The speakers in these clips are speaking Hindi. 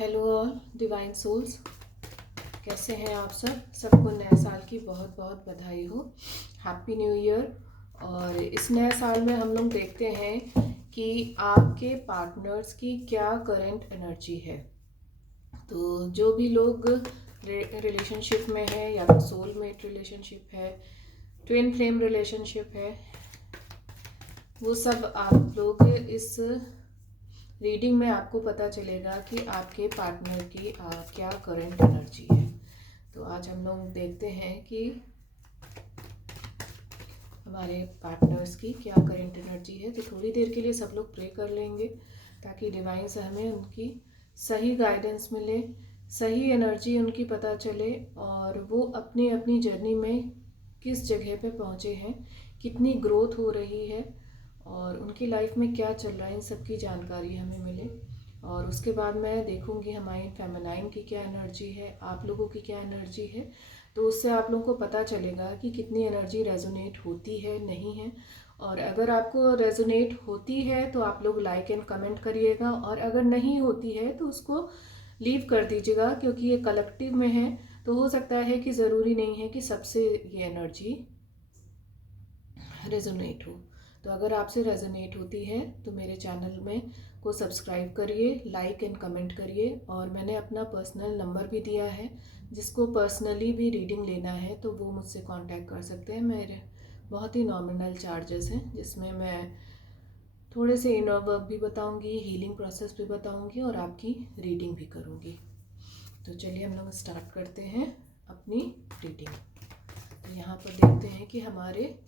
हेलो ऑल डिवाइन सोल्स, कैसे हैं आप सबको नए साल की बहुत बहुत बधाई हो। Happy new year. और इस नए साल में हम लोग देखते हैं कि आपके पार्टनर्स की क्या करंट एनर्जी है। तो जो भी लोग रिलेशनशिप में है या तो सोलमेट रिलेशनशिप है, ट्विन फ्लेम रिलेशनशिप है, वो सब आप लोग इस रीडिंग में आपको पता चलेगा कि आपके पार्टनर की क्या करंट एनर्जी है। तो आज हम लोग देखते हैं कि हमारे पार्टनर्स की क्या करंट एनर्जी है। तो थोड़ी देर के लिए सब लोग प्रे कर लेंगे ताकि डिवाइन से हमें उनकी सही गाइडेंस मिले, सही एनर्जी उनकी पता चले और वो अपनी अपनी जर्नी में किस जगह पे पहुँचे हैं, कितनी ग्रोथ हो रही है और उनकी लाइफ में क्या चल रहा है, इन सब की जानकारी हमें मिले। और उसके बाद मैं देखूंगी हमारी फेमिनाइन की क्या एनर्जी है, आप लोगों की क्या एनर्जी है। तो उससे आप लोगों को पता चलेगा कि कितनी एनर्जी रेजोनेट होती है, नहीं है। और अगर आपको रेजोनेट होती है तो आप लोग लाइक एंड कमेंट करिएगा, और अगर नहीं होती है तो उसको लीव कर दीजिएगा, क्योंकि ये कलेक्टिव में है। तो हो सकता है कि ज़रूरी नहीं है कि सबसे ये एनर्जी रेजोनेट हो। तो अगर आपसे रेजोनेट होती है तो मेरे चैनल में को सब्सक्राइब करिए, लाइक एंड कमेंट करिए। और मैंने अपना पर्सनल नंबर भी दिया है, जिसको पर्सनली भी रीडिंग लेना है तो वो मुझसे कांटेक्ट कर सकते हैं। मेरे बहुत ही नॉमिनल चार्जेस हैं, जिसमें मैं थोड़े से इनर वर्क भी बताऊंगी, हीलिंग प्रोसेस भी बताऊंगी और आपकी रीडिंग भी करूंगी। तो चलिए हम लोग स्टार्ट करते हैं अपनी रीडिंग। तो यहाँ पर देखते हैं कि हमारे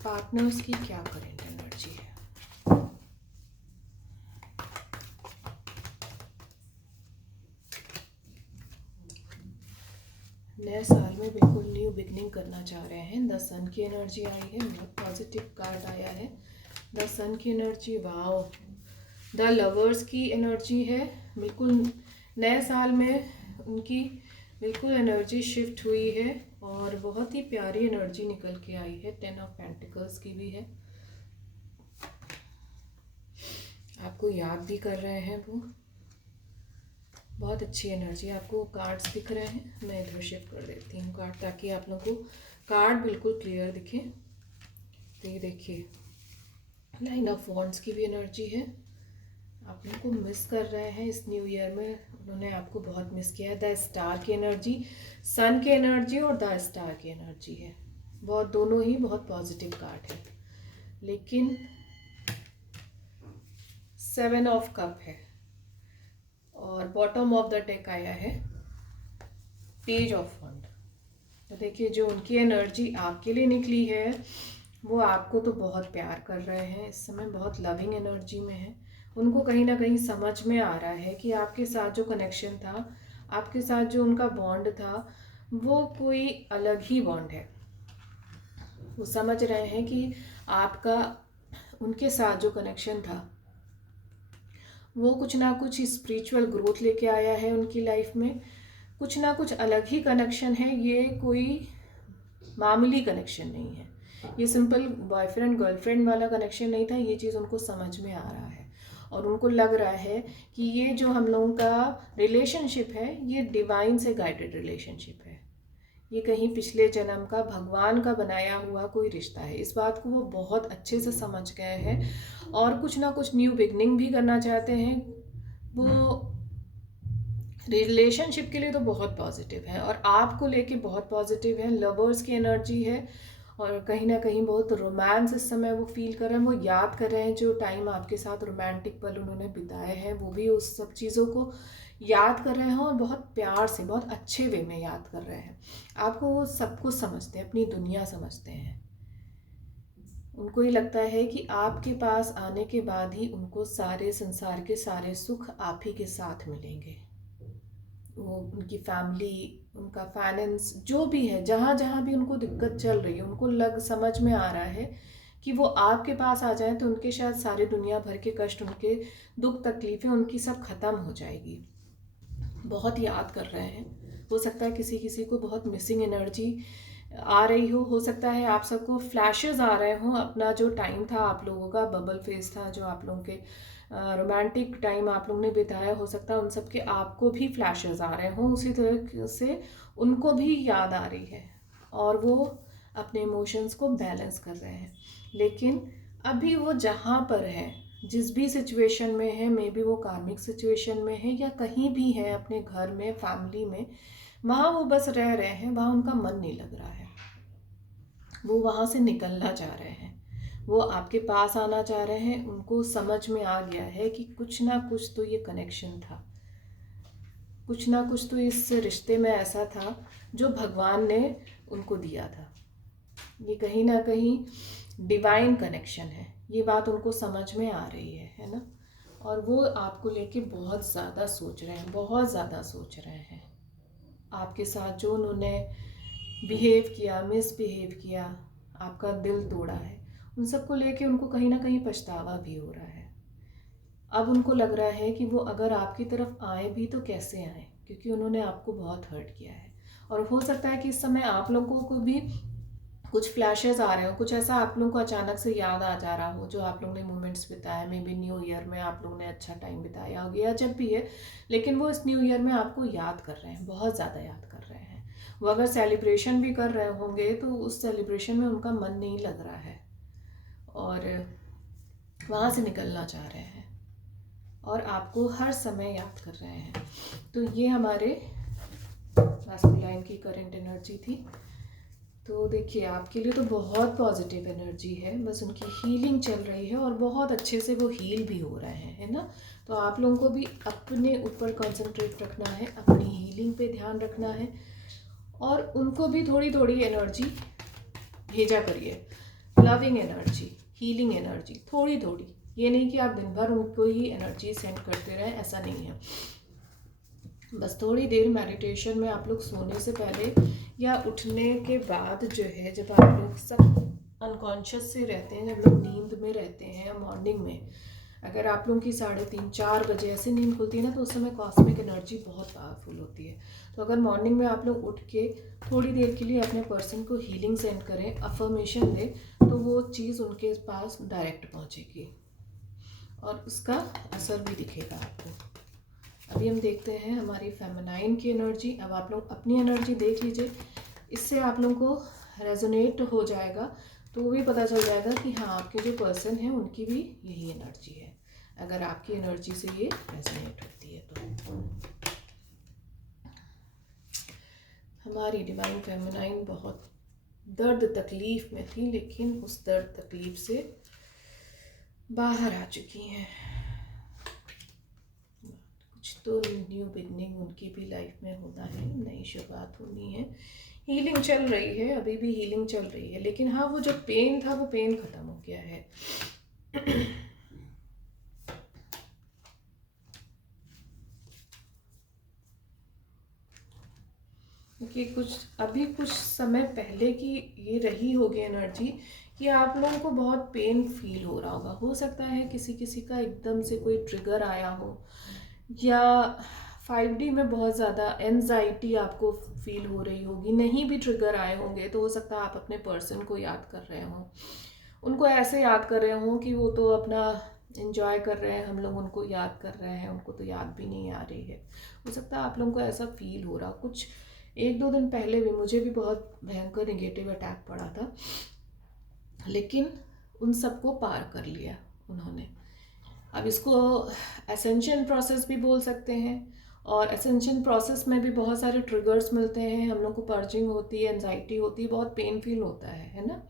पार्टनर्स की क्या करंट एनर्जी है। नए साल में बिल्कुल न्यू बिगनिंग करना चाह रहे हैं। द सन की एनर्जी आई है, बहुत पॉजिटिव कार्ड आया है। द सन की एनर्जी, वाओ। द लवर्स की एनर्जी है। बिल्कुल नए साल में उनकी बिल्कुल एनर्जी शिफ्ट हुई है और बहुत ही प्यारी एनर्जी निकल के आई है। 10 ऑफ पेंटिकल्स की भी है। आपको याद भी कर रहे हैं वो, बहुत अच्छी एनर्जी। आपको कार्ड्स दिख रहे हैं, मैं इधर शिफ्ट कर देती हूँ कार्ड ताकि आप लोगों को कार्ड बिल्कुल क्लियर दिखे। तो ये देखिए, नाइन ऑफ वॉन्ड्स की भी एनर्जी है। आप लोगों को मिस कर रहे हैं इस न्यू ईयर में, उन्होंने आपको बहुत मिस किया है। द स्टार की एनर्जी, सन की एनर्जी और द स्टार की एनर्जी है। बहुत दोनों ही बहुत पॉजिटिव कार्ड है। लेकिन 7 ऑफ कप है और बॉटम ऑफ द डेक आया है पेज ऑफ वंड। तो देखिए, जो उनकी एनर्जी आपके लिए निकली है वो आपको तो बहुत प्यार कर रहे हैं, इस समय बहुत लविंग एनर्जी में है। उनको कहीं ना कहीं समझ में आ रहा है कि आपके साथ जो कनेक्शन था, आपके साथ जो उनका बॉन्ड था, वो कोई अलग ही बॉन्ड है। वो समझ रहे हैं कि आपका उनके साथ जो कनेक्शन था वो कुछ ना कुछ स्पिरिचुअल ग्रोथ लेके आया है उनकी लाइफ में। कुछ ना कुछ अलग ही कनेक्शन है, ये कोई मामूली कनेक्शन नहीं है, ये सिंपल बॉयफ्रेंड गर्लफ्रेंड वाला कनेक्शन नहीं था। ये चीज़ उनको समझ में आ रहा है और उनको लग रहा है कि ये जो हम लोगों का रिलेशनशिप है ये डिवाइन से गाइडेड रिलेशनशिप है। ये कहीं पिछले जन्म का भगवान का बनाया हुआ कोई रिश्ता है। इस बात को वो बहुत अच्छे से समझ गए हैं और कुछ ना कुछ न्यू बिगनिंग भी करना चाहते हैं। वो रिलेशनशिप के लिए तो बहुत पॉजिटिव है और आपको लेके बहुत पॉजिटिव है। लवर्स की एनर्जी है और कहीं ना कहीं बहुत रोमांस इस समय वो फील कर रहे हैं। वो याद कर रहे हैं जो टाइम आपके साथ रोमांटिक पल उन्होंने बिताए हैं, वो भी उस सब चीज़ों को याद कर रहे हैं और बहुत प्यार से, बहुत अच्छे वे में याद कर रहे हैं। आपको वो सब कुछ समझते हैं, अपनी दुनिया समझते हैं। उनको ये लगता है कि आपके पास आने के बाद ही उनको सारे संसार के सारे सुख आप ही के साथ मिलेंगे। वो उनकी फैमिली, उनका फाइनेंस, जो भी है, जहाँ जहाँ भी उनको दिक्कत चल रही है, उनको समझ में आ रहा है कि वो आपके पास आ जाए तो उनके शायद सारे दुनिया भर के कष्ट, उनके दुख तकलीफ़ें उनकी सब ख़त्म हो जाएगी। बहुत याद कर रहे हैं। हो सकता है किसी किसी को बहुत मिसिंग एनर्जी आ रही हो सकता है आप सबको फ्लैशेस आ रहे हों। अपना जो टाइम था आप लोगों का, बबल फेज था जो आप लोगों के रोमांटिक टाइम आप लोग ने बिताया, हो सकता है उन सब के आपको भी फ्लैशेस आ रहे हों, उसी तरह से उनको भी याद आ रही है और वो अपने इमोशंस को बैलेंस कर रहे हैं। लेकिन अभी वो जहाँ पर है, जिस भी सिचुएशन में है, मे बी वो कार्मिक सिचुएशन में है या कहीं भी है अपने घर में, फैमिली में, वहाँ वो बस रह रहे हैं, वहाँ उनका मन नहीं लग रहा है, वो वहाँ से निकलना चाह रहे हैं, वो आपके पास आना चाह रहे हैं। उनको समझ में आ गया है कि कुछ ना कुछ तो ये कनेक्शन था, कुछ ना कुछ तो इस रिश्ते में ऐसा था जो भगवान ने उनको दिया था। ये कहीं ना कहीं डिवाइन कनेक्शन है, ये बात उनको समझ में आ रही है ना। और वो आपको लेके बहुत ज़्यादा सोच रहे हैं, बहुत ज़्यादा सोच रहे हैं। आपके साथ जो उन्होंने बिहेव किया, मिसबिहेव किया, आपका दिल तोड़ा है, उन सब को लेके उनको कहीं ना कहीं पछतावा भी हो रहा है। अब उनको लग रहा है कि वो अगर आपकी तरफ आए भी तो कैसे आए, क्योंकि उन्होंने आपको बहुत हर्ट किया है। और हो सकता है कि इस समय आप लोगों को भी कुछ फ्लैशेस आ रहे हो, कुछ ऐसा आप लोगों को अचानक से याद आ जा रहा हो जो आप लोगों ने मोमेंट्स बिताए, मे बी न्यू ईयर में आप लोगों ने अच्छा टाइम बिताया हो या जब भी है, लेकिन वो इस न्यू ईयर में आपको याद कर रहे हैं, बहुत ज़्यादा याद कर रहे हैं। वो अगर सेलिब्रेशन भी कर रहे होंगे तो उस सेलिब्रेशन में उनका मन नहीं लग रहा है और वहाँ से निकलना चाह रहे हैं और आपको हर समय याद कर रहे हैं। तो ये हमारे मैस्कुलाइन की करंट एनर्जी थी। तो देखिए, आपके लिए तो बहुत पॉजिटिव एनर्जी है, बस उनकी हीलिंग चल रही है और बहुत अच्छे से वो हील भी हो रहे हैं, है ना। तो आप लोगों को भी अपने ऊपर कंसंट्रेट रखना है, अपनी हीलिंग पे ध्यान रखना है और उनको भी थोड़ी थोड़ी एनर्जी भेजा करिए, लविंग एनर्जी, हीलिंग एनर्जी, थोड़ी थोड़ी। ये नहीं कि आप दिन भर उनको ही एनर्जी सेंड करते रहें, ऐसा नहीं है। बस थोड़ी देर मेडिटेशन में आप लोग सोने से पहले या उठने के बाद जो है, जब आप लोग सब अनकॉन्शियस से रहते हैं, जब लोग नींद में रहते हैं या मॉर्निंग में, अगर आप लोगों की 3:30-4 बजे ऐसे नींद खुलती है ना, तो उस समय कॉस्मिक एनर्जी बहुत पावरफुल होती है। तो अगर मॉर्निंग में आप लोग उठ के थोड़ी देर के लिए अपने पर्सन को हीलिंग सेंड करें, अफर्मेशन दें, तो वो चीज़ उनके पास डायरेक्ट पहुँचेगी और उसका असर भी दिखेगा आपको। अभी हम देखते हैं हमारी फेमिनाइन की एनर्जी। अब आप लोग अपनी एनर्जी देख लीजिए, इससे आप लोगों को रेजोनेट हो जाएगा, तो वो भी पता चल जाएगा कि हाँ, आपके जो पर्सन है उनकी भी यही एनर्जी है, अगर आपकी एनर्जी से ये रेजोनेट होती है तो। हमारी डिवाइन फेमिनाइन बहुत दर्द तकलीफ में थी, लेकिन उस दर्द तकलीफ से बाहर आ चुकी हैं। तो न्यू बिगनिंग उनकी भी लाइफ में होना है, नई शुरुआत होनी है। हीलिंग चल रही है, अभी भी हीलिंग चल रही है, लेकिन हाँ, वो जो पेन था वो पेन खत्म हो गया है। क्योंकि कुछ समय पहले की ये रही होगी एनर्जी कि आप लोगों को बहुत पेन फील हो रहा होगा। हो सकता है किसी किसी का एकदम से कोई ट्रिगर आया हो, या 5D में बहुत ज़्यादा एनजाइटी आपको फील हो रही होगी। नहीं भी ट्रिगर आए होंगे तो हो सकता है आप अपने पर्सन को याद कर रहे हों, उनको ऐसे याद कर रहे हों कि वो तो अपना एंजॉय कर रहे हैं, हम लोग उनको याद कर रहे हैं, उनको तो याद भी नहीं आ रही है। हो सकता है आप लोगों को ऐसा फील हो रहा। कुछ 1-2 दिन पहले भी मुझे भी बहुत भयंकर नेगेटिव अटैक पड़ा था, लेकिन उन सबको पार कर लिया उन्होंने। अब इसको एसेंशियल प्रोसेस भी बोल सकते हैं, और एसेंशियल प्रोसेस में भी बहुत सारे ट्रिगर्स मिलते हैं, हम लोग को पर्जिंग होती है, एंजाइटी होती है, बहुत पेन फील होता है ना।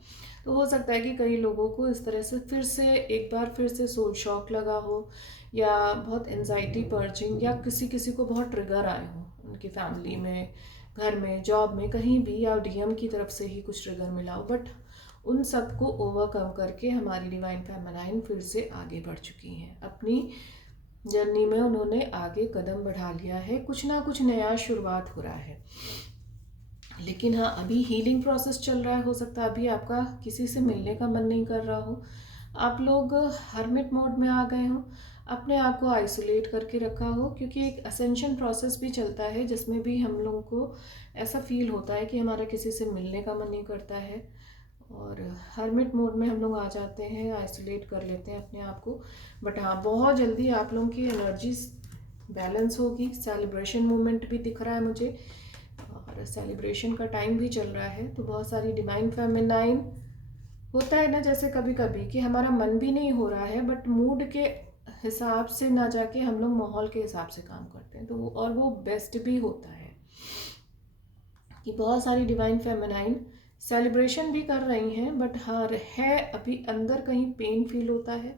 तो हो सकता है कि कई लोगों को इस तरह से एक बार फिर से सोल शॉक लगा हो, या बहुत एंजाइटी, पर्जिंग, या किसी किसी को बहुत ट्रिगर आए हो उनकी फैमिली में, घर में, जॉब में, कहीं भी, या डीएम की तरफ से ही कुछ ट्रिगर मिला हो। बट उन सबको ओवरकम करके हमारी डिवाइन फेमिनाइन फिर से आगे बढ़ चुकी हैं अपनी जर्नी में। उन्होंने आगे कदम बढ़ा लिया है, कुछ ना कुछ नया शुरुआत हो रहा है। लेकिन हाँ, अभी हीलिंग प्रोसेस चल रहा है। हो सकता है अभी आपका किसी से मिलने का मन नहीं कर रहा हो, आप लोग हर्मिट मोड में आ गए हो, अपने आप को आइसोलेट करके रखा हो, क्योंकि एक असेंशन प्रोसेस भी चलता है जिसमें भी हम लोगों को ऐसा फील होता है कि हमारा किसी से मिलने का मन नहीं करता है और हर्मिट मोड में हम लोग आ जाते हैं, आइसोलेट कर लेते हैं अपने आप को। बट हाँ, बहुत जल्दी आप लोगों की एनर्जी बैलेंस होगी। सेलिब्रेशन मूवमेंट भी दिख रहा है मुझे, और सेलिब्रेशन का टाइम भी चल रहा है। तो बहुत सारी डिवाइन फेमिनाइन होता है ना, जैसे कभी कभी कि हमारा मन भी नहीं हो रहा है, बट मूड के हिसाब से ना जाके हम लोग माहौल के हिसाब से काम करते हैं, तो वो बेस्ट भी होता है कि बहुत सारी डिवाइन फेमिनाइन सेलिब्रेशन भी कर रही हैं, बट हाँ है अभी अंदर कहीं पेन फील होता है।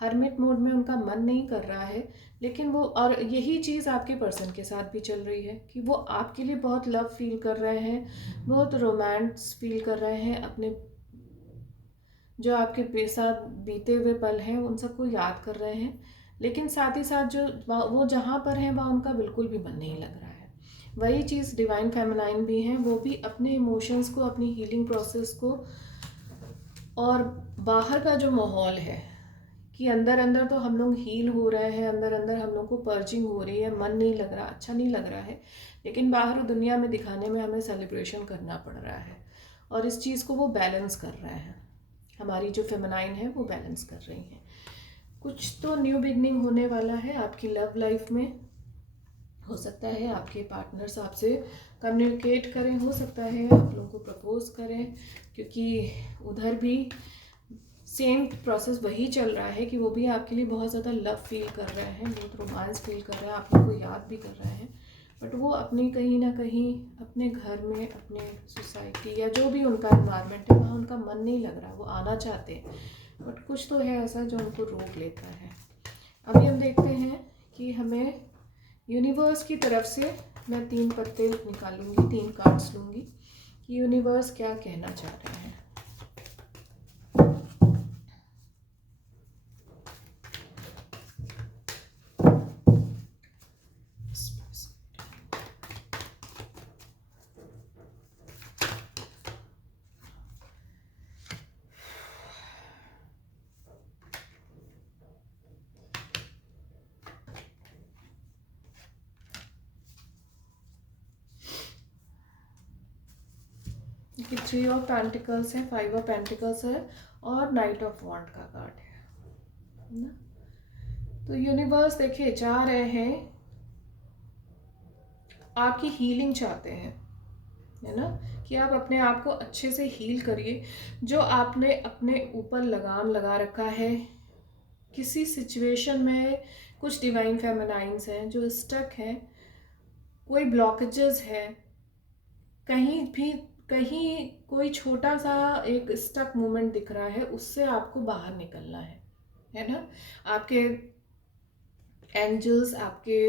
हर्मिट मोड में उनका मन नहीं कर रहा है, लेकिन वो, और यही चीज़ आपके पर्सन के साथ भी चल रही है कि वो आपके लिए बहुत लव फील कर रहे हैं, बहुत रोमांस फील कर रहे हैं, अपने जो आपके साथ बीते हुए पल हैं उन सबको याद कर रहे हैं। लेकिन साथ ही साथ जो वो जहाँ पर हैं वहाँ उनका बिल्कुल भी मन नहीं लग रहा है। वही चीज़ डिवाइन फेमिनाइन भी हैं, वो भी अपने इमोशंस को, अपनी हीलिंग प्रोसेस को, और बाहर का जो माहौल है कि अंदर अंदर तो हम लोग हील हो रहे हैं, अंदर अंदर हम लोग को पर्जिंग हो रही है, मन नहीं लग रहा, अच्छा नहीं लग रहा है, लेकिन बाहर दुनिया में दिखाने में हमें सेलिब्रेशन करना पड़ रहा है। और इस चीज़ को वो बैलेंस कर रहे हैं, हमारी जो फेमिनाइन है वो बैलेंस कर रही हैं। कुछ तो न्यू बिगनिंग होने वाला है आपकी लव लाइफ में। हो सकता है आपके पार्टनर्स आपसे कम्युनिकेट करें, हो सकता है आप लोगों को प्रपोज करें, क्योंकि उधर भी सेम प्रोसेस वही चल रहा है कि वो भी आपके लिए बहुत ज़्यादा लव फील कर रहे हैं, बहुत रोमांस फील कर रहे हैं, आप लोग को याद भी कर रहे हैं। बट वो अपनी कहीं ना कहीं अपने घर में, अपने सोसाइटी या जो भी उनका एनवायरनमेंट है वहाँ उनका मन नहीं लग रहा, वो आना चाहते हैं, बट कुछ तो है ऐसा जो उनको रोक लेता है। अभी हम देखते हैं कि हमें यूनिवर्स की तरफ से, मैं 3 पत्ते निकालूंगी, 3 कार्ड्स लूँगी कि यूनिवर्स क्या कहना चाह रहे हैं। कि 3 ऑफ पेंटिकल्स है, 5 ऑफ पेंटिकल्स है, और नाइट ऑफ वॉन्ड का कार्ड है ना। तो यूनिवर्स देखिए चाह रहे हैं, आपकी हीलिंग चाहते हैं, है ना, कि आप अपने आप को अच्छे से हील करिए। जो आपने अपने ऊपर लगाम लगा रखा है किसी सिचुएशन में, कुछ डिवाइन फेमिनाइंस हैं जो स्टक हैं, कोई ब्लॉकेजेस है कहीं भी, कहीं कोई छोटा सा एक स्टक मोमेंट दिख रहा है, उससे आपको बाहर निकलना है ना। आपके एंजल्स, आपके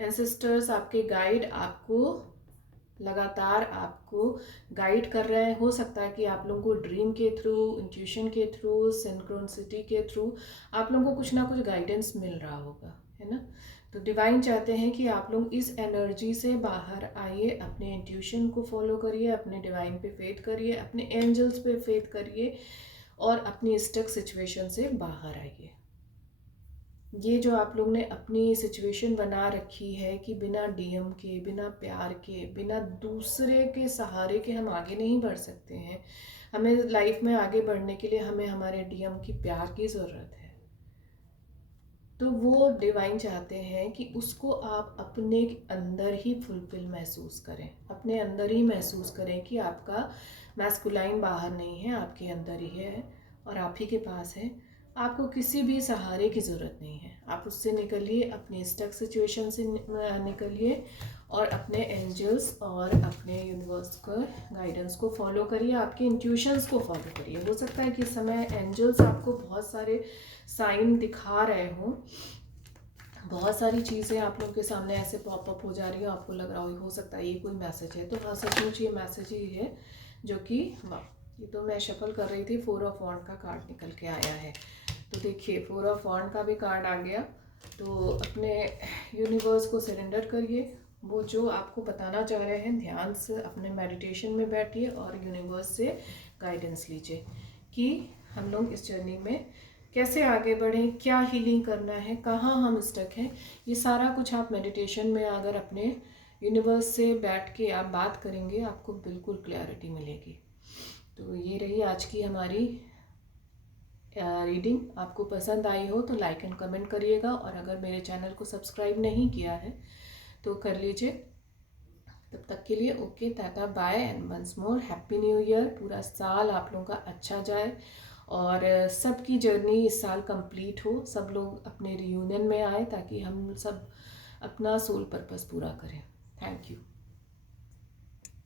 एंसेस्टर्स, आपके गाइड आपको लगातार आपको गाइड कर रहे हैं। हो सकता है कि आप लोगों को ड्रीम के थ्रू, इंट्यूशन के थ्रू, सिंक्रोनिसिटी के थ्रू आप लोगों को कुछ ना कुछ गाइडेंस मिल रहा होगा, है ना। तो डिवाइन चाहते हैं कि आप लोग इस एनर्जी से बाहर आइए, अपने इंट्यूशन को फॉलो करिए, अपने डिवाइन पे फेथ करिए, अपने एंजल्स पे फेथ करिए, और अपनी स्टक सिचुएशन से बाहर आइए। ये जो आप लोग ने अपनी सिचुएशन बना रखी है कि बिना डीएम के, बिना प्यार के, बिना दूसरे के सहारे के हम आगे नहीं बढ़ सकते हैं। हमें लाइफ में आगे बढ़ने के लिए हमें हमारे डीएम की प्यार की ज़रूरत है। तो वो डिवाइन चाहते हैं कि उसको आप अपने अंदर ही फुलफिल महसूस करें, अपने अंदर ही महसूस करें कि आपका मैस्कुलाइन बाहर नहीं है, आपके अंदर ही है और आप ही के पास है। आपको किसी भी सहारे की ज़रूरत नहीं है, आप उससे निकलिए, अपनी स्टक सिचुएशन से निकलिए, और अपने एंजल्स और अपने यूनिवर्स को गाइडेंस को फॉलो करिए, आपके इंट्यूशंस को फॉलो करिए। हो सकता है कि इस समय एंजल्स आपको बहुत सारे साइन दिखा रहे हों, बहुत सारी चीज़ें आप लोगों के सामने ऐसे पॉपअप हो जा रही हो, आपको लग रहा हो सकता है ये कोई मैसेज है। तो हाँ, सचमुच ये मैसेज ही है, जो कि वाह, ये तो मैं शफल कर रही थी, 4 ऑफ वॉन्ड का कार्ड निकल के आया है। तो देखिए 4 ऑफ वॉन्ड का भी कार्ड आ गया। तो अपने यूनिवर्स को सरेंडर करिए, वो जो आपको बताना चाह रहे हैं ध्यान से अपने मेडिटेशन में बैठिए और यूनिवर्स से गाइडेंस लीजिए कि हम लोग इस जर्नी में कैसे आगे बढ़ें, क्या हीलिंग करना है, कहाँ हम स्टक हैं। ये सारा कुछ आप मेडिटेशन में अगर अपने यूनिवर्स से बैठ के आप बात करेंगे, आपको बिल्कुल क्लैरिटी मिलेगी। तो ये रही आज की हमारी रीडिंग। आपको पसंद आई हो तो लाइक एंड कमेंट करिएगा, और अगर मेरे चैनल को सब्सक्राइब नहीं किया है तो कर लीजिए। तब तक के लिए okay, tata bye and once more happy new year. पूरा साल आप लोगों का अच्छा जाए और सबकी जर्नी इस साल कंप्लीट हो, सब लोग अपने रियूनियन में आए ताकि हम सब अपना सोल पर्पस पूरा करें। Thank you.